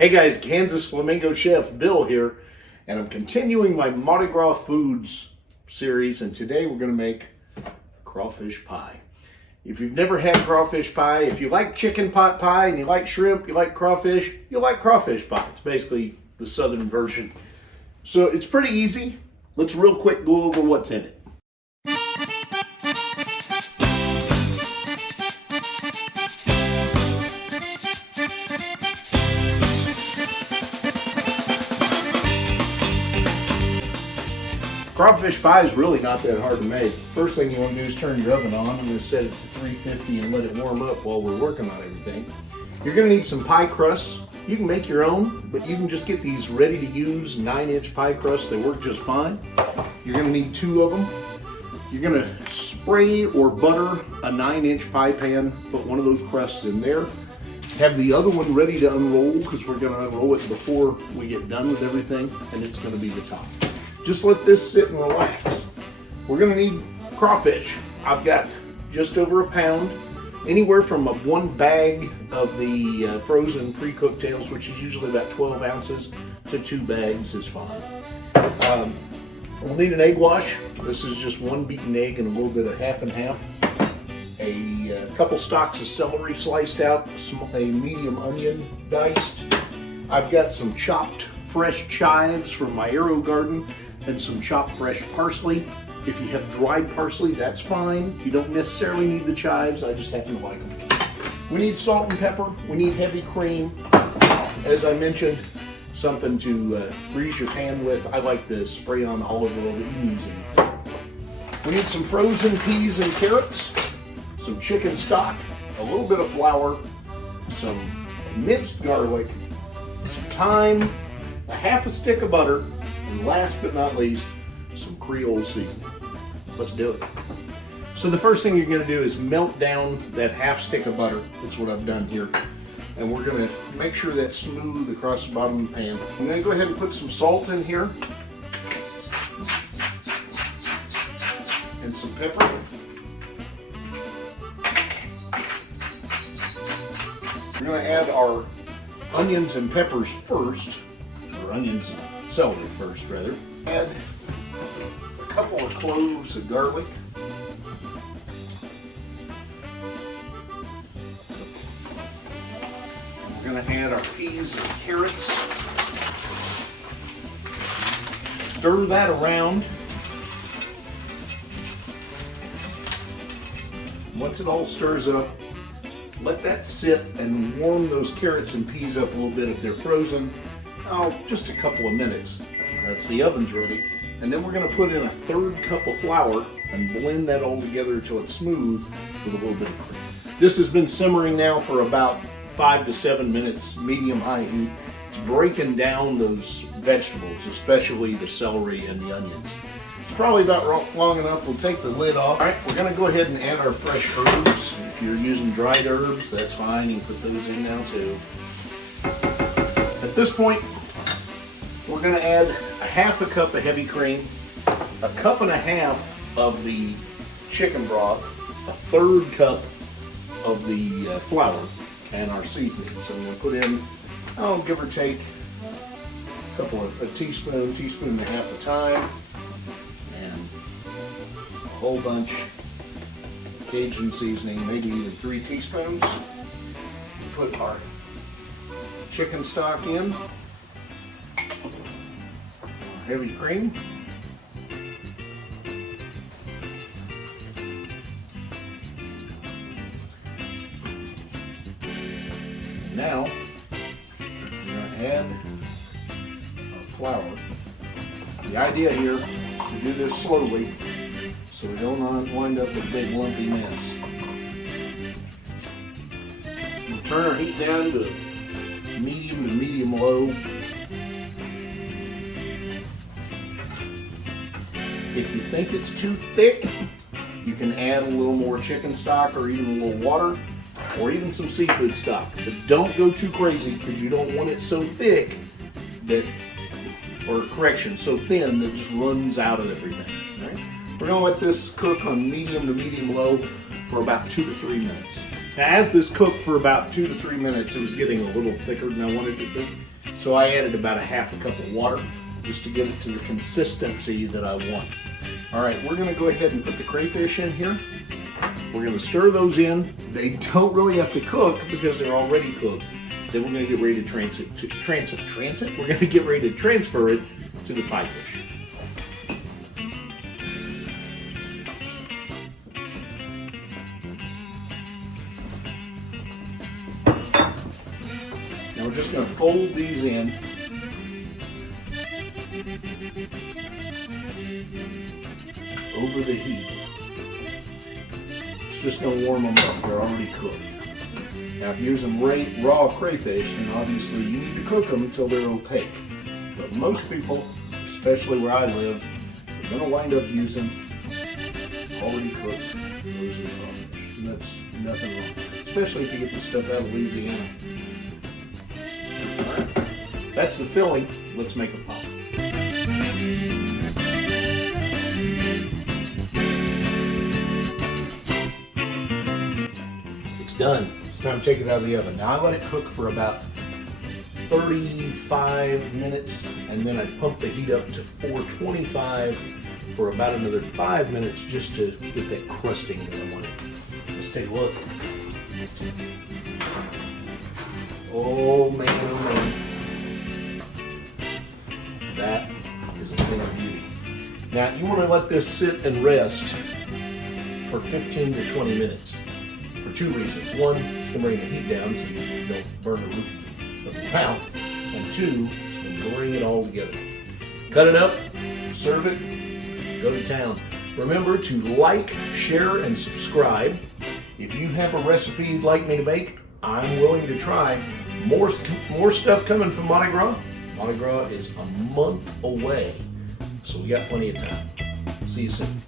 Hey guys, Kansas Flamingo Chef Bill here, and I'm continuing my Mardi Gras foods series, and today we're going to make crawfish pie. If you've never had crawfish pie, if you like chicken pot pie and you like shrimp, you like crawfish, you'll like crawfish pie. It's basically the southern version. So it's pretty easy. Let's real quick go over what's in it. Crawfish pie is really not that hard to make. First thing you want to do is turn your oven on. I'm going to set it to 350 and let it warm up while we're working on everything. You're going to need some pie crusts. You can make your own, but you can just get these ready to use 9-inch pie crusts. They work just fine. You're going to need 2 of them. You're going to spray or butter a 9-inch pie pan, put one of those crusts in there. Have the other one ready to unroll because we're going to unroll it before we get done with everything, and it's going to be the top. Just let this sit and relax. We're going to need crawfish. I've got just over a pound, anywhere from 1 bag of the frozen pre-cooked tails, which is usually about 12 ounces, to 2 bags is fine. We'll need an egg wash. This is just 1 beaten egg and a little bit of half and half. A couple stalks of celery sliced out, a medium onion diced. I've got some chopped fresh chives from my arrow garden and some chopped fresh parsley. If you have dried parsley, that's fine. You don't necessarily need the chives, I just happen to like them. We need salt and pepper. We need heavy cream. As I mentioned, something to grease your pan with. I like the spray on olive oil that you use. We need some frozen peas and carrots, some chicken stock, a little bit of flour, some minced garlic, some thyme, a half a stick of butter, and last but not least, some Creole seasoning. Let's do it. So the first thing you're going to do is melt down that half stick of butter. That's what I've done here. And we're going to make sure that's smooth across the bottom of the pan. I'm going to go ahead and put some salt in here. And some pepper. We're going to add our onions and peppers first. Or onions and celery first, rather. Add a couple of cloves of garlic. We're going to add our peas and carrots. Stir that around. Once it all stirs up, let that sit and warm those carrots and peas up a little bit if they're frozen. Oh, just a couple of minutes. That's the oven's ready. And then we're going to put in a 1/3 cup of flour and blend that all together until it's smooth with a little bit of cream. This has been simmering now for about 5 to 7 minutes, medium-high heat. It's breaking down those vegetables, especially the celery and the onions. It's probably about long enough. We'll take the lid off. All right, we're going to go ahead and add our fresh herbs. If you're using dried herbs, that's fine. You can put those in now too. At this point, we're going to add a half a cup of heavy cream, 1.5 cups of the chicken broth, a 1/3 cup of the flour, and our seasoning. So we're going to put in, give or take a teaspoon, teaspoon and a half of thyme, and a whole bunch of Cajun seasoning, maybe even 3 teaspoons. Put our chicken stock in, heavy cream, now we're going to add our flour. The idea here is to do this slowly so we don't wind up with a big lumpy mess. We'll turn our heat down to medium low. If you think it's too thick, you can add a little more chicken stock or even a little water or even some seafood stock. But don't go too crazy because you don't want it so thick that, or correction, so thin that it just runs out of everything. Right? We're going to let this cook on medium to medium low for about 2 to 3 minutes. Now, as this cooked for about 2 to 3 minutes, it was getting a little thicker than I wanted it to be. So I added about a half a cup of water just to get it to the consistency that I want. All right, we're gonna go ahead and put the crayfish in here. We're gonna stir those in. They don't really have to cook because they're already cooked. Then we're gonna get ready to We're gonna get ready to transfer it to the pie dish. Now we're just going to fold these in. Over the heat. It's just going to warm them up. They're already cooked. Now if you're using raw crayfish, then obviously you need to cook them until they're opaque. But most people, especially where I live, are going to wind up using already cooked frozen crawfish. And that's nothing wrong. Especially if you get this stuff out of Louisiana. Alright, that's the filling. Let's make a pie. It's done. It's time to take it out of the oven. Now I let it cook for about 35 minutes, and then I pump the heat up to 425 for about another 5 minutes just to get that crusting that I wanted. Let's take a look. Oh man, oh man. That is a thing of beauty. Now you want to let this sit and rest for 15 to 20 minutes for two reasons. One, it's going to bring the heat down so you don't burn the roof of the mouth. And two, it's going to bring it all together. Cut it up, serve it, go to town. Remember to like, share, and subscribe. If you have a recipe you'd like me to make, I'm willing to try. More stuff coming from Mardi Gras. Mardi Gras is a month away, so we got plenty of time. See you soon.